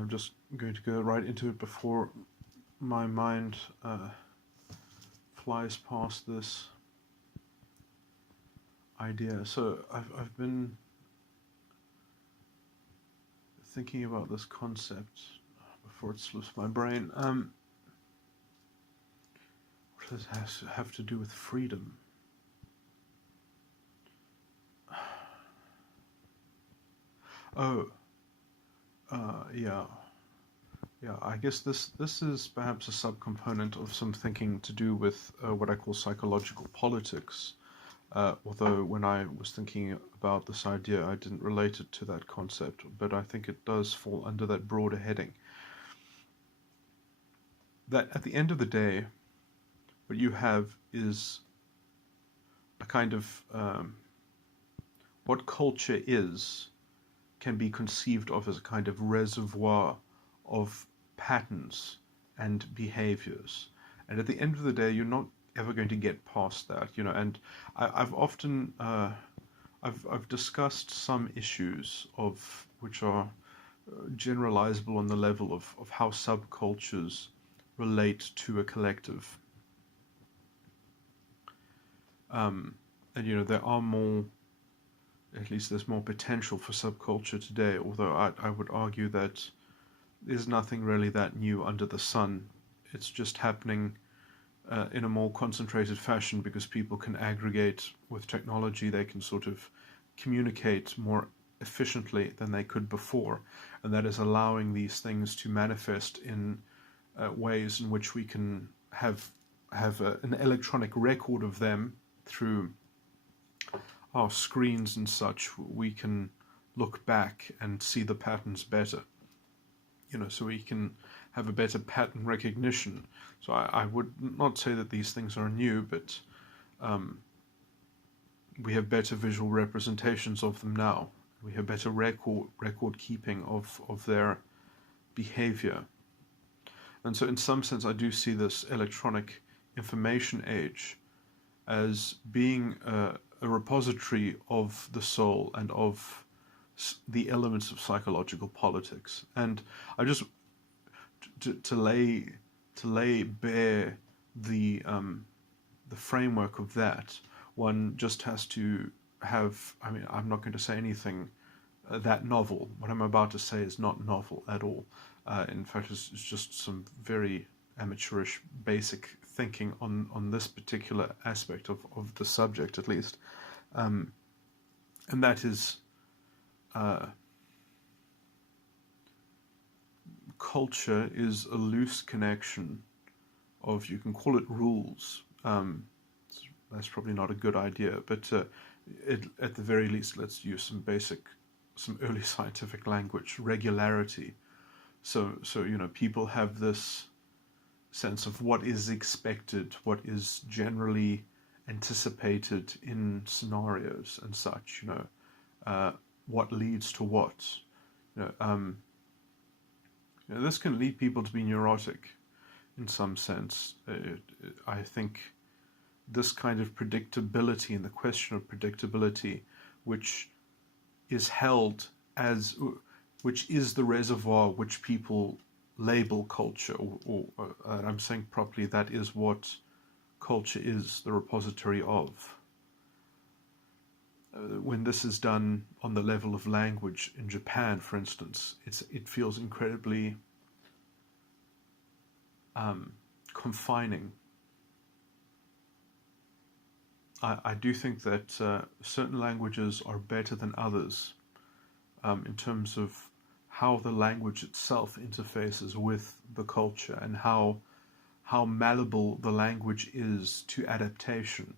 I'm just going to go right into it before my mind flies past this idea. So I've been thinking about this concept before it slips my brain. What does it have to do with freedom? Oh, yeah. Yeah, I guess this is perhaps a subcomponent of some thinking to do with what I call psychological politics. Although when I was thinking about this idea, I didn't relate it to that concept, but I think it does fall under that broader heading. That at the end of the day, what you have is a kind of what culture is can be conceived of as a kind of reservoir of patterns and behaviors. And at the end of the day, you're not ever going to get past that, And I've often I've discussed some issues of which are generalizable on the level of how subcultures relate to a collective. And there are more, at least there's more potential for subculture today, although I would argue that there's nothing really that new under the sun. It's just happening in a more concentrated fashion because people can aggregate with technology. They can sort of communicate more efficiently than they could before, and that is allowing these things to manifest in ways in which we can have an electronic record of them through our screens and such. We can look back and see the patterns better, so we can have a better pattern recognition. So I would not say that these things are new, but we have better visual representations of them now. We have better record keeping of their behavior. And so in some sense I do see this electronic information age as being a repository of the soul and of the elements of psychological politics. And I just to lay bare the framework of that, one just has to have. I mean, I'm not going to say anything that novel. What I'm about to say is not novel at all. In fact, it's just some very amateurish basic thinking on this particular aspect of the subject, at least, and that is culture is a loose connection of, you can call it rules. That's probably not a good idea, but at the very least, let's use some early scientific language. Regularity. So people have this sense of what is expected, what is generally anticipated in scenarios and such. What leads to what. This can lead people to be neurotic in some sense. I think this kind of predictability and the question of predictability, which is held as, which is the reservoir which people label culture, or I'm saying properly, that is what culture is, the repository of. When this is done on the level of language in Japan, for instance, it feels incredibly confining. I do think that certain languages are better than others in terms of how the language itself interfaces with the culture and how malleable the language is to adaptation.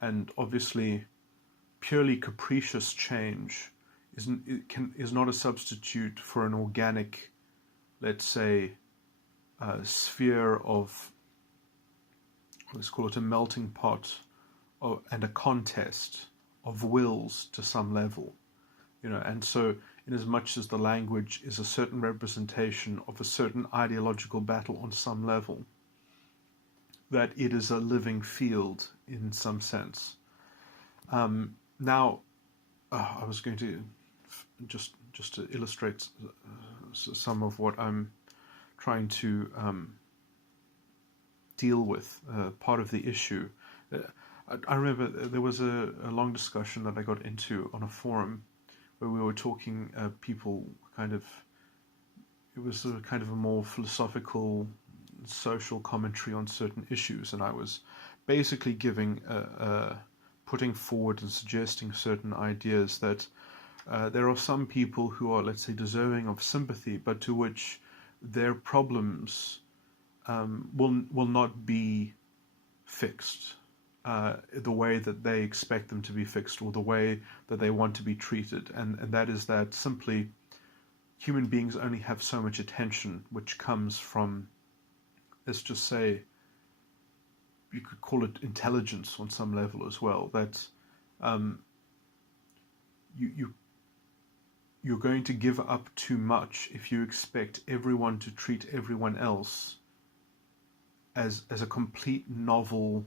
And obviously, purely capricious change is not a substitute for an organic, let's say, sphere of, let's call it a melting pot, and a contest of wills to some level, and so in as much as the language is a certain representation of a certain ideological battle on some level, that it is a living field in some sense. Now, I was going to just just to illustrate some of what I'm trying to deal with, part of the issue. I remember there was a long discussion that I got into on a forum where we were talking, people kind of, it was a kind of a more philosophical, social commentary on certain issues, and I was basically putting forward and suggesting certain ideas that there are some people who are, let's say, deserving of sympathy, but to which their problems will not be fixed the way that they expect them to be fixed, or the way that they want to be treated, and that is that simply human beings only have so much attention, which comes from, let's just say, you could call it intelligence on some level as well, that you're going to give up too much if you expect everyone to treat everyone else as a complete novel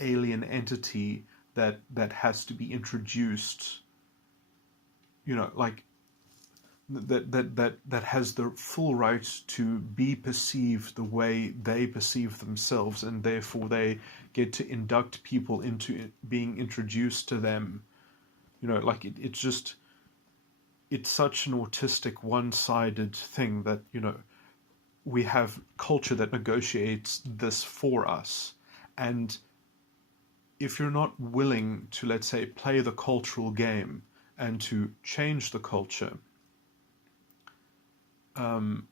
alien entity that has to be introduced, like that has the full right to be perceived the way they perceive themselves, and therefore they get to induct people into being introduced to them. It's such an autistic, one-sided thing that, we have culture that negotiates this for us. And if you're not willing to, let's say, play the cultural game and to change the culture, and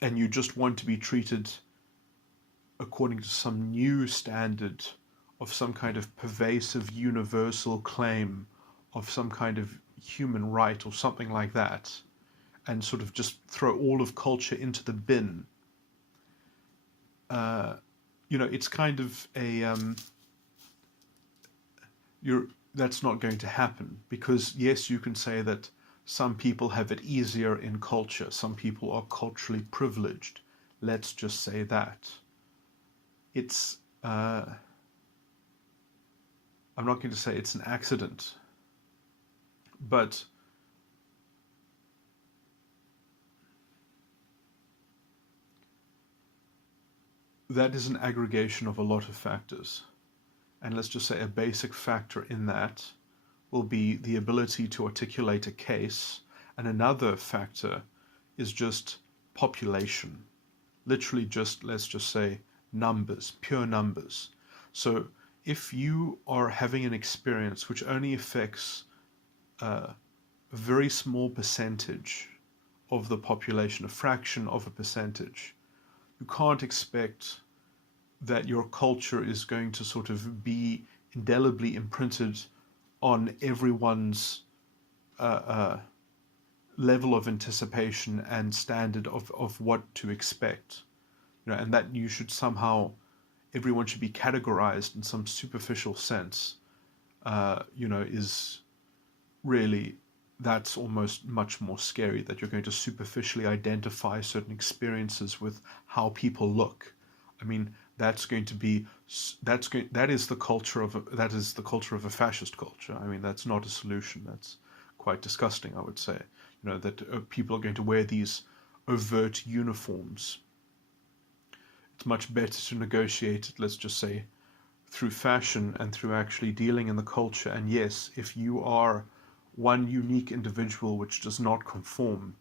you just want to be treated according to some new standard of some kind of pervasive universal claim of some kind of human right or something like that, and sort of just throw all of culture into the bin, it's kind of that's not going to happen, because yes, you can say that some people have it easier in culture, some people are culturally privileged, let's just say that. It's I'm not going to say it's an accident, but that is an aggregation of a lot of factors. And let's just say a basic factor in that will be the ability to articulate a case, and another factor is just population. Literally just, let's just say, numbers, pure numbers. So if you are having an experience which only affects a very small percentage of the population, a fraction of a percentage, you can't expect that your culture is going to sort of be indelibly imprinted on everyone's level of anticipation and standard of what to expect. And that you should somehow, everyone should be categorized in some superficial sense, is really, that's almost much more scary, that you're going to superficially identify certain experiences with how people look. I mean, that is the culture of a fascist culture. I mean, that's not a solution. That's quite disgusting, I would say. That people are going to wear these overt uniforms. It's much better to negotiate it, let's just say, through fashion and through actually dealing in the culture. And yes, if you are one unique individual which does not conform,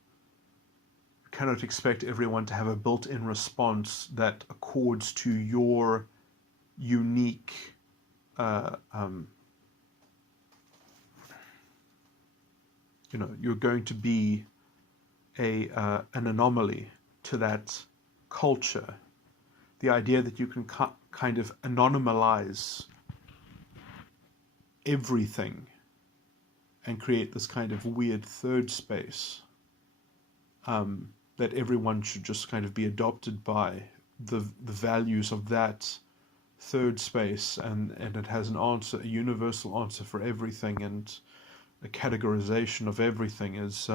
you cannot expect everyone to have a built-in response that accords to your unique you're going to be an anomaly to that culture. The idea that you can kind of anonymize everything and create this kind of weird third space that everyone should just kind of be adopted by, the values of that third space, and it has an answer, a universal answer for everything, and a categorization of everything is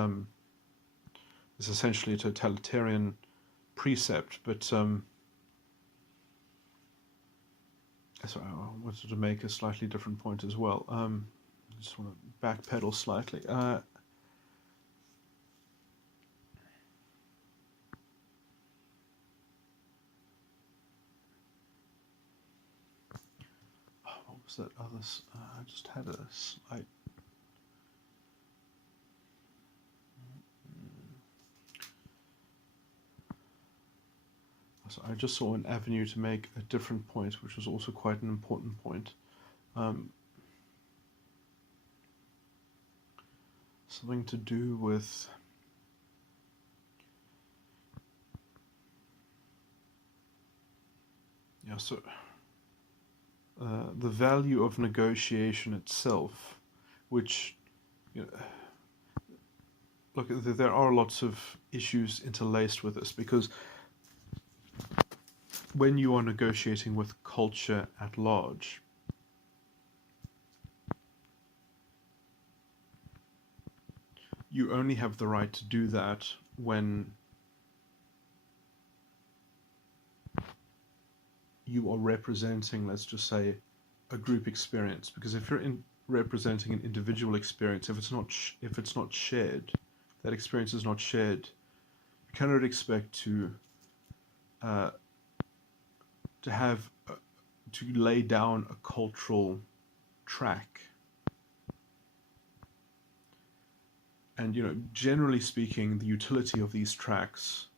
essentially a totalitarian precept. But so I wanted to make a slightly different point as well. I just want to backpedal slightly. was that other? I just had a slight. So I just saw an avenue to make a different point, which was also quite an important point. Something to do with so the value of negotiation itself, which, you know, look, there are lots of issues interlaced with this, because when you are negotiating with culture at large, you only have the right to do that when you are representing, let's just say, a group experience. Because if you're representing an individual experience, if it's not shared, that experience is not shared, you cannot expect to lay down a cultural track. And, you know, generally speaking, the utility of these tracks,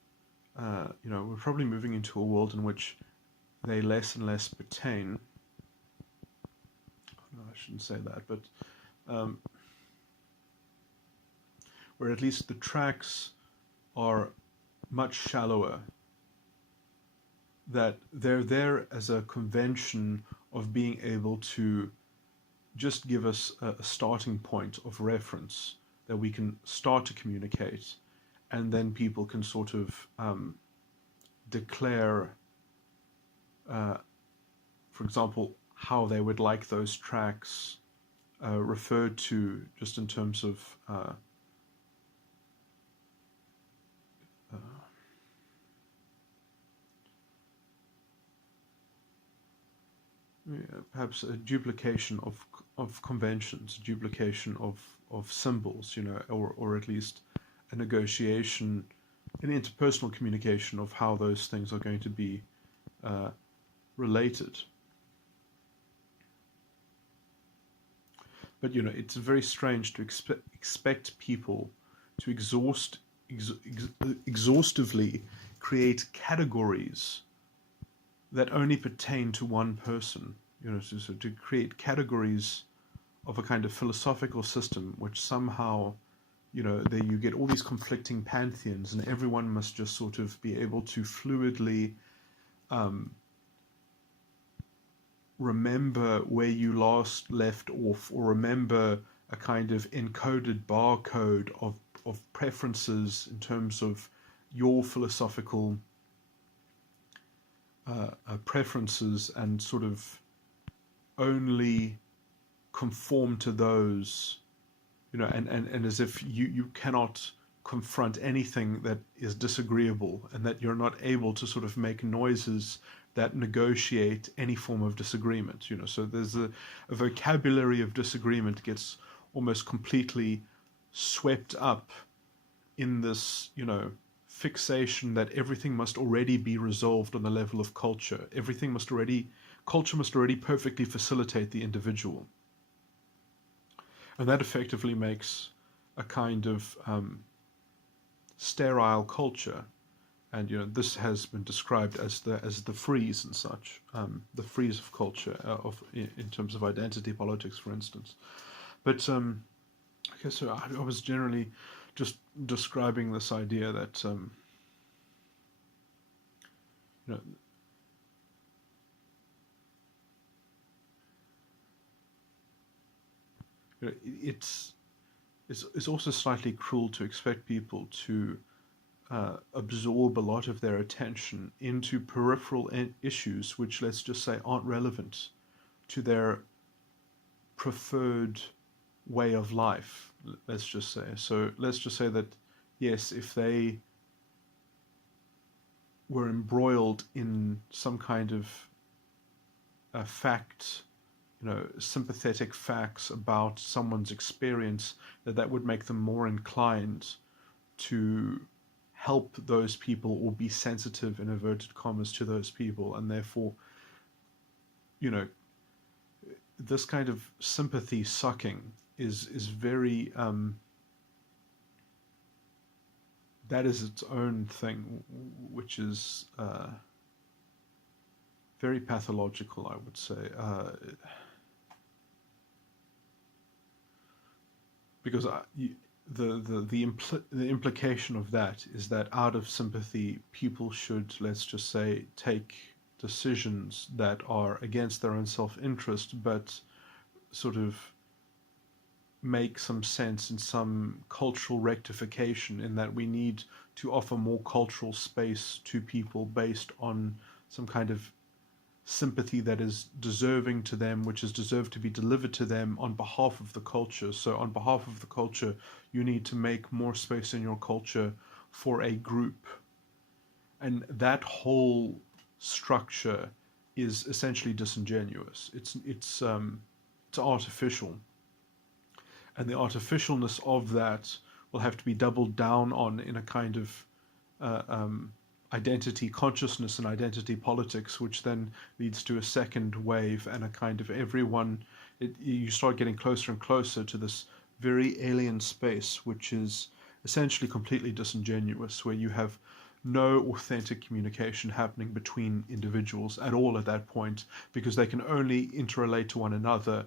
you know, we're probably moving into a world in which they less and less pertain. No, I shouldn't say that, but where at least the tracks are much shallower, that they're there as a convention of being able to just give us a starting point of reference that we can start to communicate, and then people can sort of declare, for example, how they would like those tracks referred to, just in terms of perhaps a duplication of conventions, duplication of symbols, you know, or at least a negotiation, an interpersonal communication of how those things are going to be related. But, you know, it's very strange to expect people to exhaustively create categories that only pertain to one person. You know, so to create categories of a kind of philosophical system, which somehow, you know, there you get all these conflicting pantheons, and everyone must just sort of be able to fluidly remember where you last left off, or remember a kind of encoded barcode of preferences in terms of your philosophical preferences, and sort of only conform to those, you know, and as if you cannot confront anything that is disagreeable, and that you're not able to sort of make noises that negotiate any form of disagreement, you know. So there's a vocabulary of disagreement gets almost completely swept up in this, you know, fixation that everything must already be resolved on the level of culture. Culture must already perfectly facilitate the individual. And that effectively makes a kind of sterile culture. And, you know, this has been described as the freeze and such, the freeze of culture, in terms of identity politics, for instance. But okay, so I was generally just describing this idea that you know, it's also slightly cruel to expect people to absorb a lot of their attention into peripheral issues which, let's just say, aren't relevant to their preferred way of life, let's just say. So let's just say that, yes, if they were embroiled in some kind of fact, you know, sympathetic facts about someone's experience, that would make them more inclined to help those people, or be sensitive, in inverted commas, to those people, and therefore, you know, this kind of sympathy sucking is very that is its own thing, which is very pathological, I would say, because the implication of that is that out of sympathy, people should, let's just say, take decisions that are against their own self-interest, but sort of make some sense and some cultural rectification, in that we need to offer more cultural space to people based on some kind of sympathy that is deserving to them, which is deserved to be delivered to them on behalf of the culture. So on behalf of the culture, you need to make more space in your culture for a group. And that whole structure is essentially disingenuous. It's artificial. And the artificialness of that will have to be doubled down on in a kind of identity consciousness and identity politics, which then leads to a second wave and a kind of everyone. You start getting closer and closer to this very alien space, which is essentially completely disingenuous, where you have no authentic communication happening between individuals at all at that point, because they can only interrelate to one another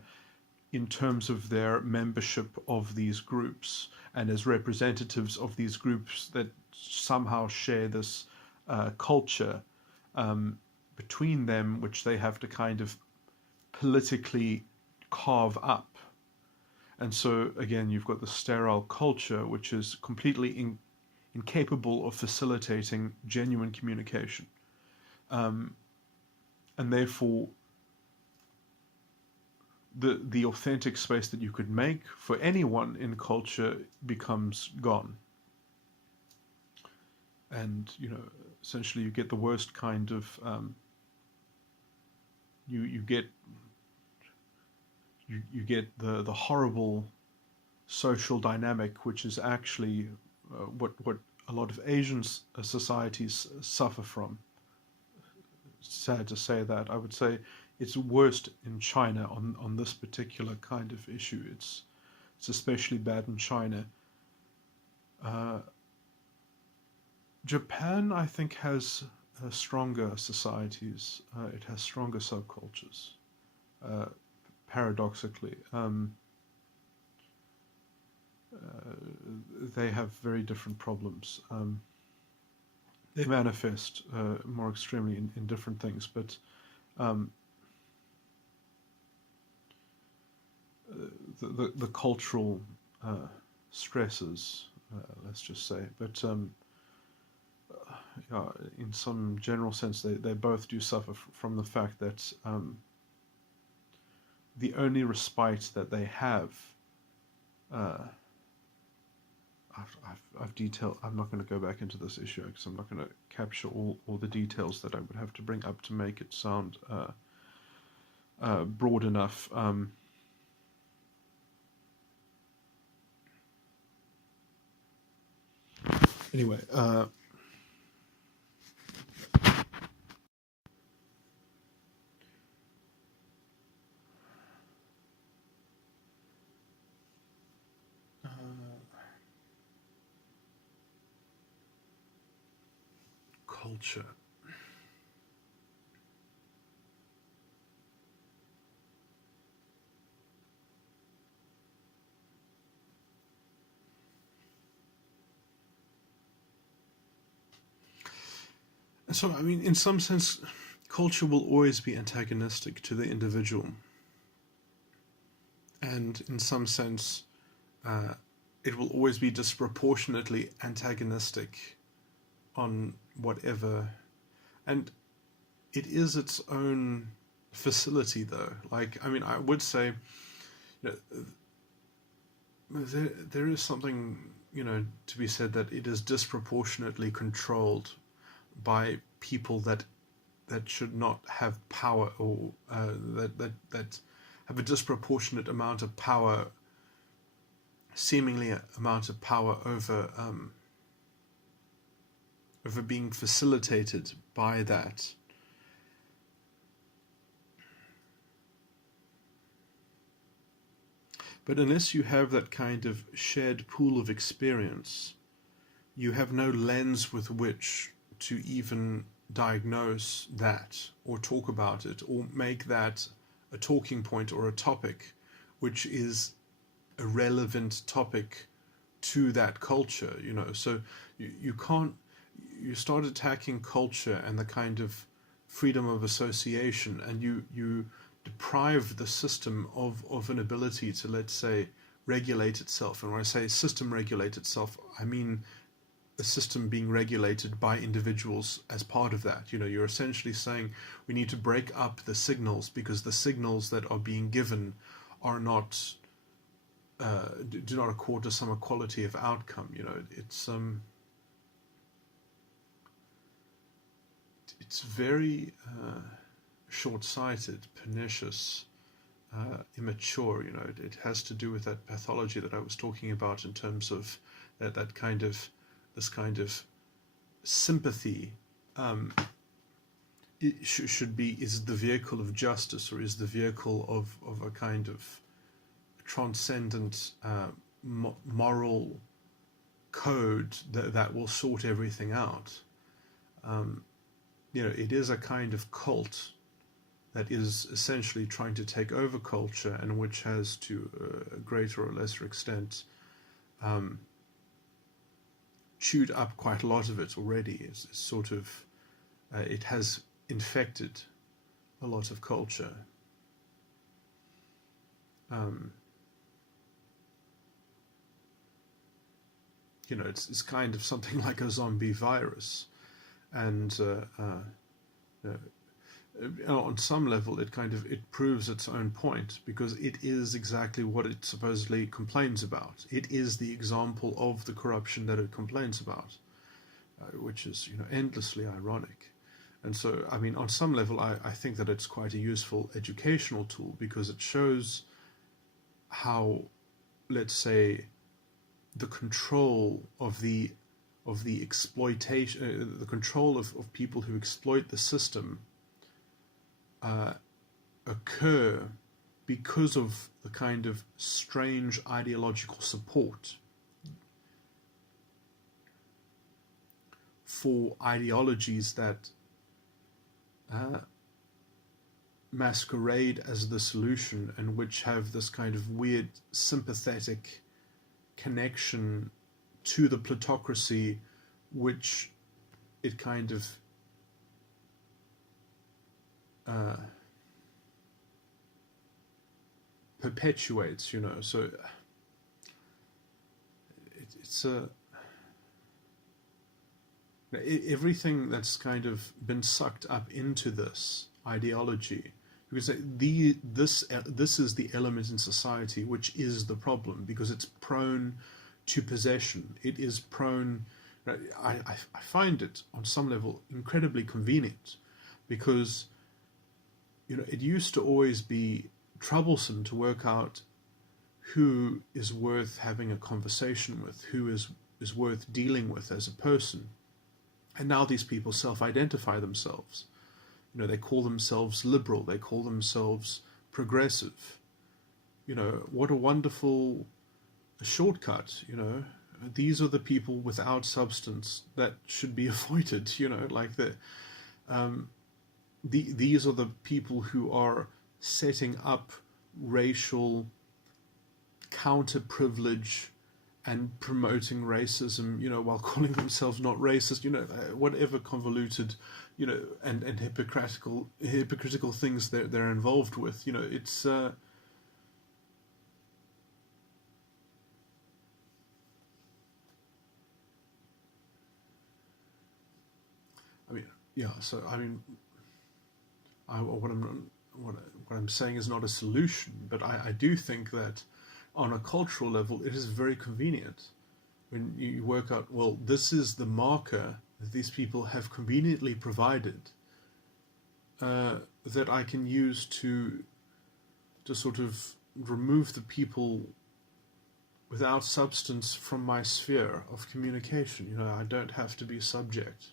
in terms of their membership of these groups and as representatives of these groups that somehow share this culture between them, which they have to kind of politically carve up. And so again, you've got the sterile culture, which is completely incapable of facilitating genuine communication, and therefore the authentic space that you could make for anyone in culture becomes gone. And essentially you get the worst kind of you get the horrible social dynamic, which is actually what a lot of Asian societies suffer from. Sad to say that. I would say it's worst in China on this particular kind of issue. It's especially bad in China. Japan, I think, has stronger societies. It has stronger subcultures, paradoxically. They have very different problems. They manifest more extremely in different things, but the cultural stresses, let's just say, but in some general sense, they both do suffer from the fact that the only respite that they have, I've detailed. I'm not going to go back into this issue because I'm not going to capture all the details that I would have to bring up to make it sound broad enough. Anyway, culture. So, I mean, in some sense, culture will always be antagonistic to the individual. And in some sense, it will always be disproportionately antagonistic on whatever. And it is its own facility, though. Like, I mean, I would say, there is something, to be said that it is disproportionately controlled by people that should not have power, or that have a disproportionate amount of power, seemingly amount of power over being facilitated by that. But unless you have that kind of shared pool of experience, you have no lens with which to even diagnose that or talk about it or make that a talking point or a topic which is a relevant topic to that culture, So you can't, you start attacking culture and the kind of freedom of association, and you deprive the system of an ability to, let's say, regulate itself. And when I say system regulate itself, I mean a system being regulated by individuals as part of that. You're essentially saying we need to break up the signals because the signals that are being given are not do not accord to some equality of outcome. It's very short-sighted, pernicious, immature. It has to do with that pathology that I was talking about in terms of that kind of this kind of sympathy. It should be, is the vehicle of justice, or is the vehicle of a kind of transcendent moral code that will sort everything out. It is a kind of cult that is essentially trying to take over culture, and which has, to a greater or lesser extent, chewed up quite a lot of it already. It's sort of, it has infected a lot of culture. It's kind of something like a zombie virus, and on some level it proves its own point, because it is exactly what it supposedly complains about. It is the example of the corruption that it complains about, which is endlessly ironic. And so, I mean, on some level, I think that it's quite a useful educational tool, because it shows how, let's say, the control of the exploitation, the control of people who exploit the system occur because of the kind of strange ideological support for ideologies that masquerade as the solution, and which have this kind of weird sympathetic connection to the plutocracy, which it kind of perpetuates, So it's everything that's kind of been sucked up into this ideology, because this is the element in society which is the problem, because it's prone to possession. It is prone. I find it on some level incredibly convenient, because it used to always be troublesome to work out who is worth having a conversation with, who is worth dealing with as a person. And now these people self-identify themselves. They call themselves liberal, they call themselves progressive. What a wonderful shortcut, These are the people without substance that should be avoided, these are the people who are setting up racial counter-privilege and promoting racism, while calling themselves not racist, whatever convoluted, and hypocritical things they're involved with. It's I mean, yeah. So I mean, what I'm saying is not a solution, but I do think that on a cultural level, it is very convenient when you work out, well, this is the marker that these people have conveniently provided, that I can use to sort of remove the people without substance from my sphere of communication. I don't have to be subject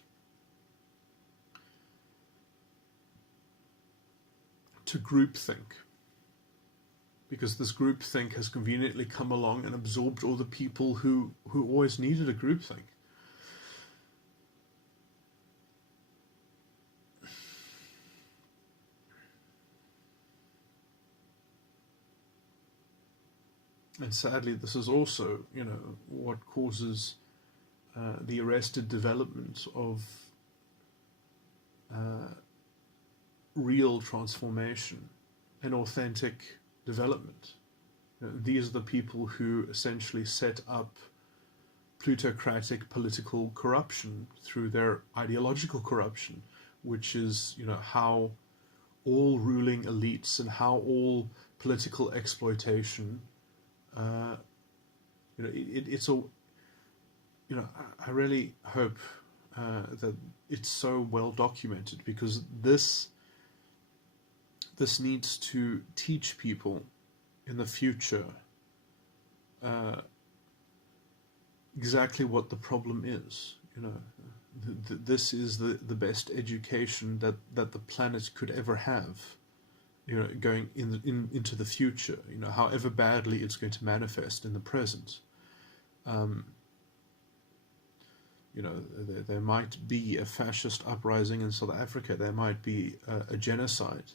to groupthink, because this groupthink has conveniently come along and absorbed all the people who always needed a groupthink. And sadly, this is also, what causes the arrested development of real transformation and authentic development. These are the people who essentially set up plutocratic political corruption through their ideological corruption, which is, how all ruling elites and how all political exploitation, it's all, I really hope that it's so well documented, because this needs to teach people in the future exactly what the problem is. This is the best education that the planet could ever have, going into the future, however badly it's going to manifest in the present. There might be a fascist uprising in South Africa, there might be a genocide.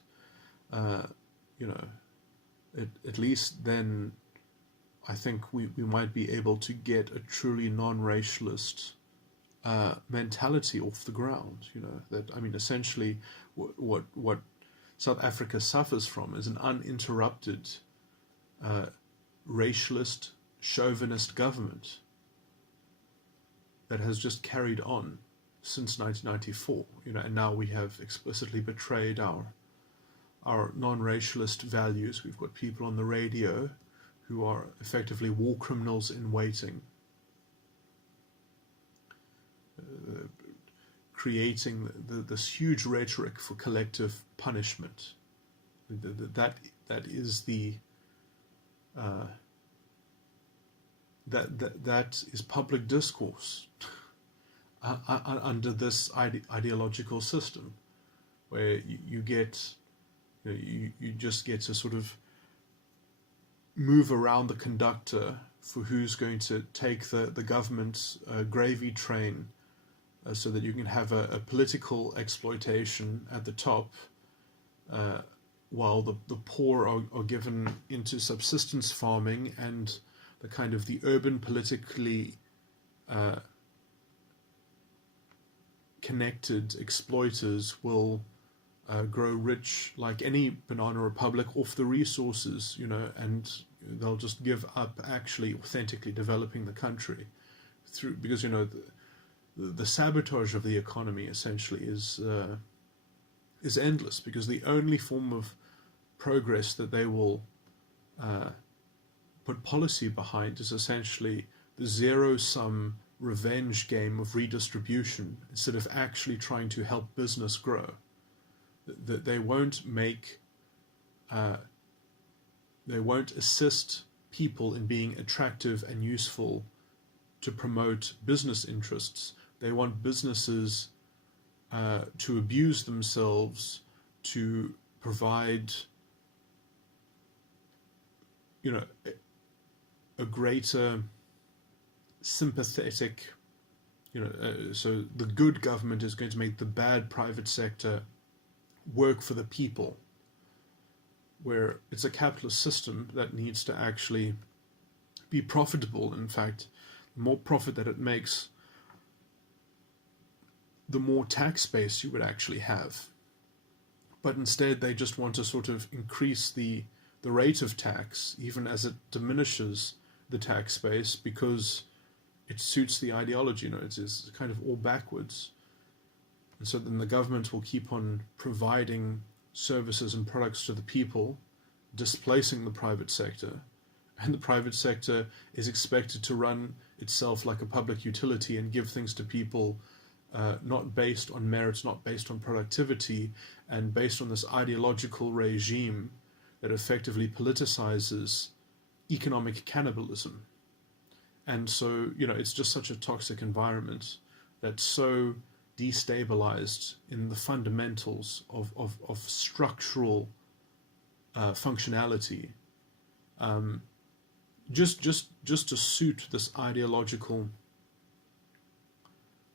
At least then I think we might be able to get a truly non-racialist mentality off the ground. Essentially what South Africa suffers from is an uninterrupted racialist, chauvinist government that has just carried on since 1994, and now we have explicitly betrayed our non-racialist values. We've got people on the radio who are effectively war criminals in waiting, creating this huge rhetoric for collective punishment. That is the that is public discourse under this ideological system, where you get you just get to sort of move around the conductor for who's going to take the government's gravy train, so that you can have a political exploitation at the top, while the poor are given into subsistence farming, and the kind of the urban politically connected exploiters will grow rich like any banana republic off the resources, and they'll just give up actually authentically developing the country because the sabotage of the economy essentially is endless, because the only form of progress that they will put policy behind is essentially the zero-sum revenge game of redistribution, instead of actually trying to help business grow. That they won't assist people in being attractive and useful to promote business interests. They want businesses to abuse themselves to provide, a greater sympathetic, so the good government is going to make the bad private sector work for the people, where it's a capitalist system that needs to actually be profitable. In fact, the more profit that it makes, the more tax base you would actually have. But instead they just want to sort of increase the rate of tax, even as it diminishes the tax base, because it suits the ideology. It's kind of all backwards. And so then the government will keep on providing services and products to the people, displacing the private sector, and the private sector is expected to run itself like a public utility and give things to people, not based on merits, not based on productivity, and based on this ideological regime that effectively politicizes economic cannibalism. And so, it's just such a toxic environment that's so destabilized in the fundamentals of structural functionality, just to suit this ideological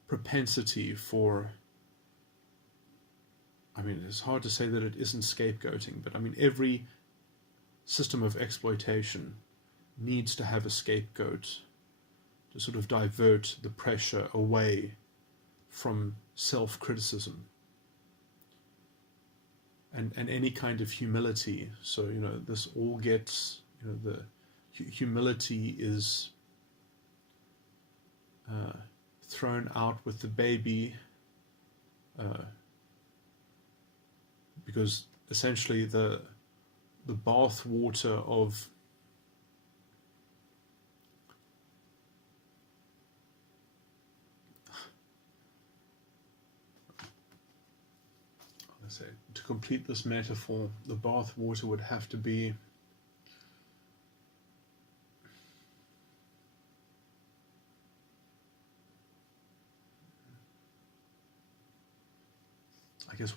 propensity for, I mean, it's hard to say that it isn't scapegoating, but I mean, every system of exploitation needs to have a scapegoat to sort of divert the pressure away from self-criticism and any kind of humility. So, this all gets, the humility is thrown out with the baby, because essentially the bath water of to complete this metaphor, the bath water would have to be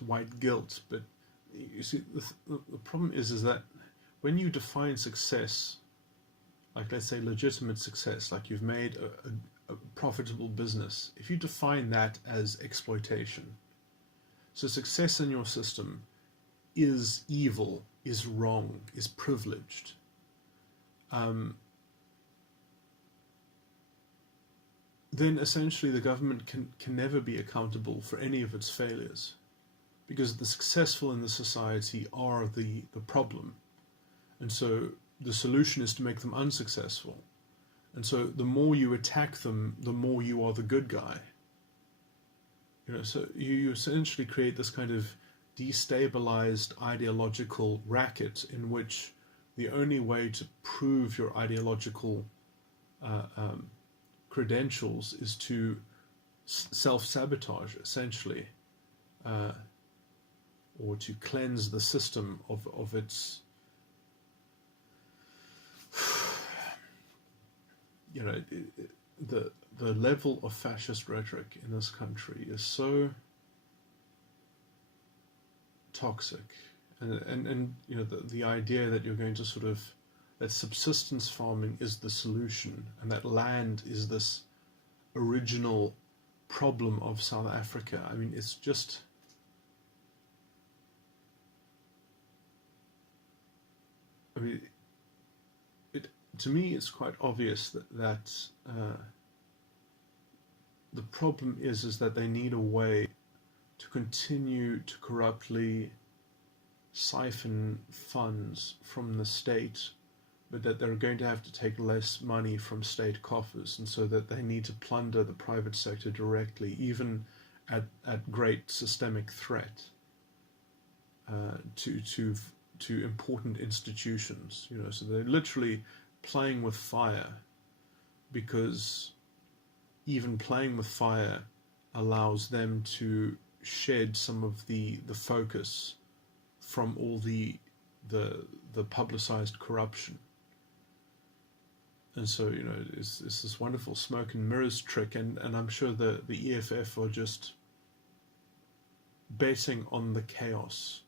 white guilt. But you see, the problem is that when you define success, like let's say legitimate success, like you've made a profitable business, if you define that as exploitation, so success in your system is evil, is wrong, is privileged, then essentially the government can never be accountable for any of its failures, because the successful in the society are the problem. And so the solution is to make them unsuccessful. And so the more you attack them, the more you are the good guy. So you essentially create this kind of destabilized ideological racket in which the only way to prove your ideological credentials is to self-sabotage, essentially, or to cleanse the system of its, the level of fascist rhetoric in this country is so toxic, and the idea that you're going to sort of, that subsistence farming is the solution, and that land is this original problem of South Africa. I mean, it's just, to me, it's quite obvious that the problem is that they need a way to continue to corruptly siphon funds from the state, but that they're going to have to take less money from state coffers, and so that they need to plunder the private sector directly, even at great systemic threat to important institutions. So they're literally playing with fire, because even playing with fire allows them to shed some of the focus from all the publicized corruption. And so, it's this wonderful smoke and mirrors trick, and I'm sure the EFF are just betting on the chaos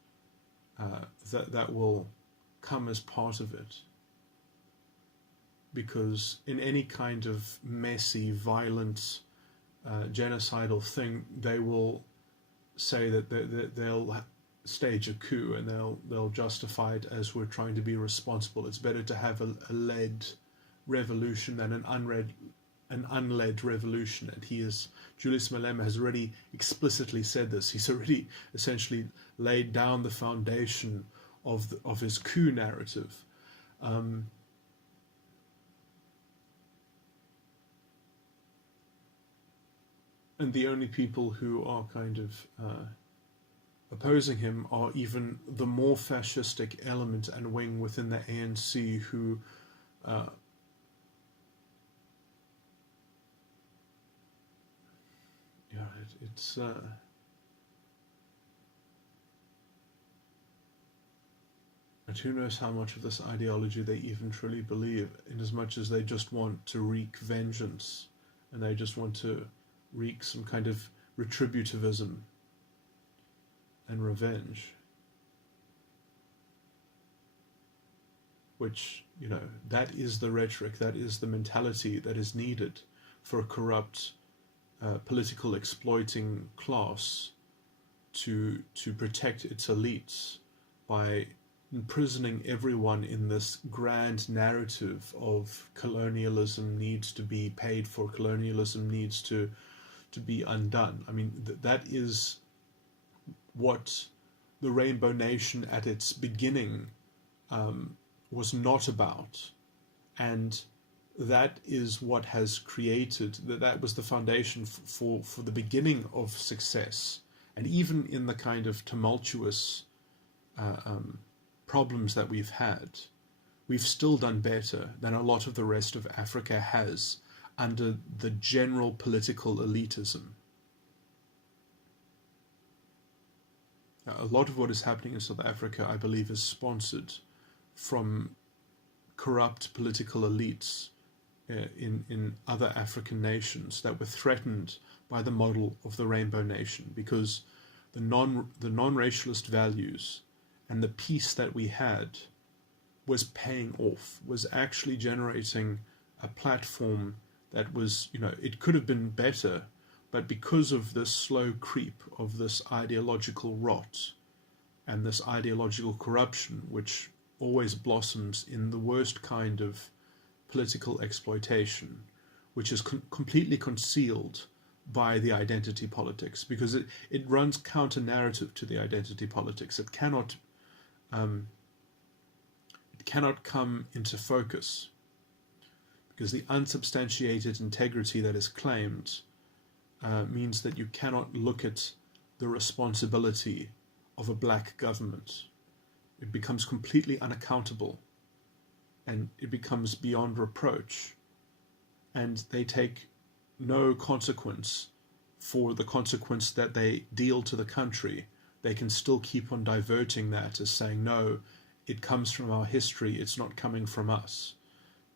that will come as part of it. Because in any kind of messy, violent, genocidal thing, they will say that they'll stage a coup, and they'll justify it as, we're trying to be responsible. It's better to have a led revolution than an unled revolution. And Julius Malema has already explicitly said this. He's already essentially laid down the foundation of his coup narrative. And the only people who are kind of opposing him are even the more fascistic element and wing within the ANC, who it's and who knows how much of this ideology they even truly believe, in as much as they just want to wreak vengeance, and they just want to wreak some kind of retributivism and revenge, which That is the rhetoric, that is the mentality that is needed for a corrupt, political exploiting class to protect its elites by imprisoning everyone in this grand narrative of colonialism needs to be paid for, colonialism needs to be undone. I mean, that is what the Rainbow Nation at its beginning was not about. And that is what has created, that was the foundation for the beginning of success. And even in the kind of tumultuous problems that we've had, we've still done better than a lot of the rest of Africa has under the general political elitism. A lot of what is happening in South Africa, I believe, is sponsored from corrupt political elites in other African nations that were threatened by the model of the Rainbow Nation, because the non-racialist values and the peace that we had was paying off, was actually generating a platform that was, it could have been better, but because of this slow creep of this ideological rot and this ideological corruption, which always blossoms in the worst kind of political exploitation, which is completely concealed by the identity politics, because it runs counter-narrative to the identity politics. It cannot come into focus, because the unsubstantiated integrity that is claimed means that you cannot look at the responsibility of a black government. It becomes completely unaccountable, and it becomes beyond reproach, and they take no consequence for the consequence that they deal to the country. They can still keep on diverting that as saying, no, it comes from our history, it's not coming from us.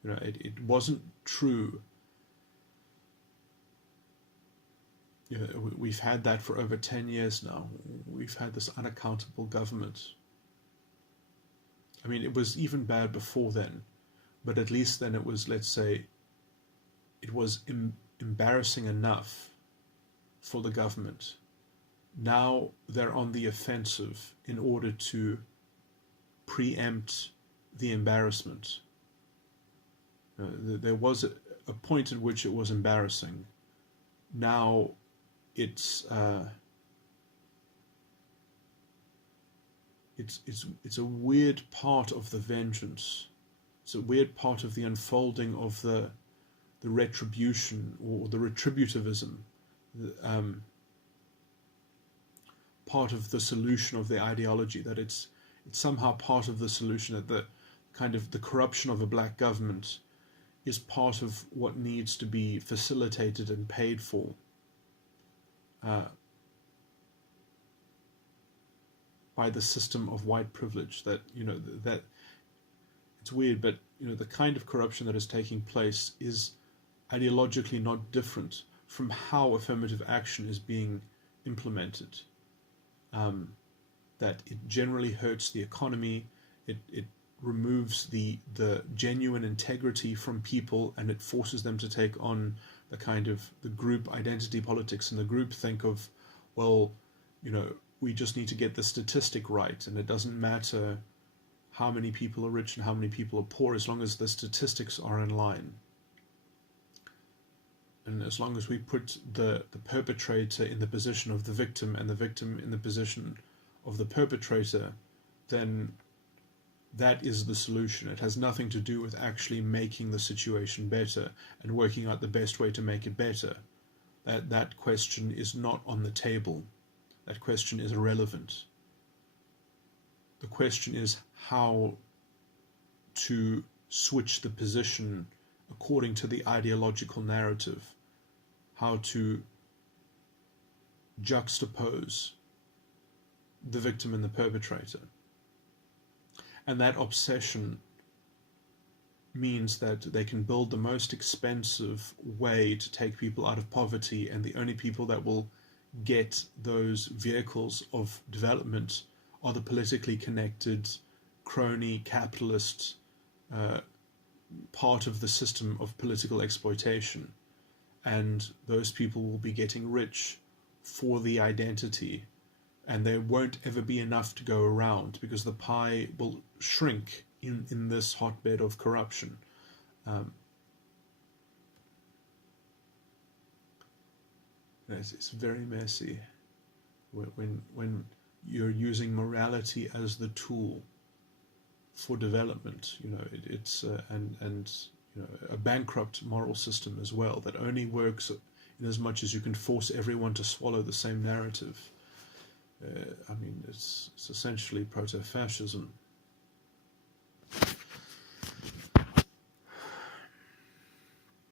It wasn't true. We've had that for over 10 years now. We've had this unaccountable government. I mean, it was even bad before then, but at least then it was, let's say, it was embarrassing enough for the government. Now they're on the offensive in order to preempt the embarrassment. There was a point at which it was embarrassing. Now it's a weird part of the vengeance. It's a weird part of the unfolding of the retribution or the retributivism, part of the solution of the ideology, that it's somehow part of the solution, that the kind of the corruption of a black government is part of what needs to be facilitated and paid for. By the system of white privilege. That that it's weird, but the kind of corruption that is taking place is ideologically not different from how affirmative action is being implemented. That it generally hurts the economy, it removes the genuine integrity from people, and it forces them to take on the kind of the group identity politics and the group think of, well, we just need to get the statistic right, and it doesn't matter how many people are rich and how many people are poor, as long as the statistics are in line. And as long as we put the perpetrator in the position of the victim and the victim in the position of the perpetrator, then that is the solution. It has nothing to do with actually making the situation better and working out the best way to make it better. That question is not on the table. That question is irrelevant. The question is how to switch the position according to the ideological narrative, how to juxtapose the victim and the perpetrator. And that obsession means that they can build the most expensive way to take people out of poverty, and the only people that will get those vehicles of development are the politically connected, crony, capitalist part of the system of political exploitation, and those people will be getting rich for the identity, and there won't ever be enough to go around because the pie will shrink in this hotbed of corruption. It's very messy when you're using morality as the tool for development. It's and a bankrupt moral system as well that only works in as much as you can force everyone to swallow the same narrative. It's essentially proto-fascism.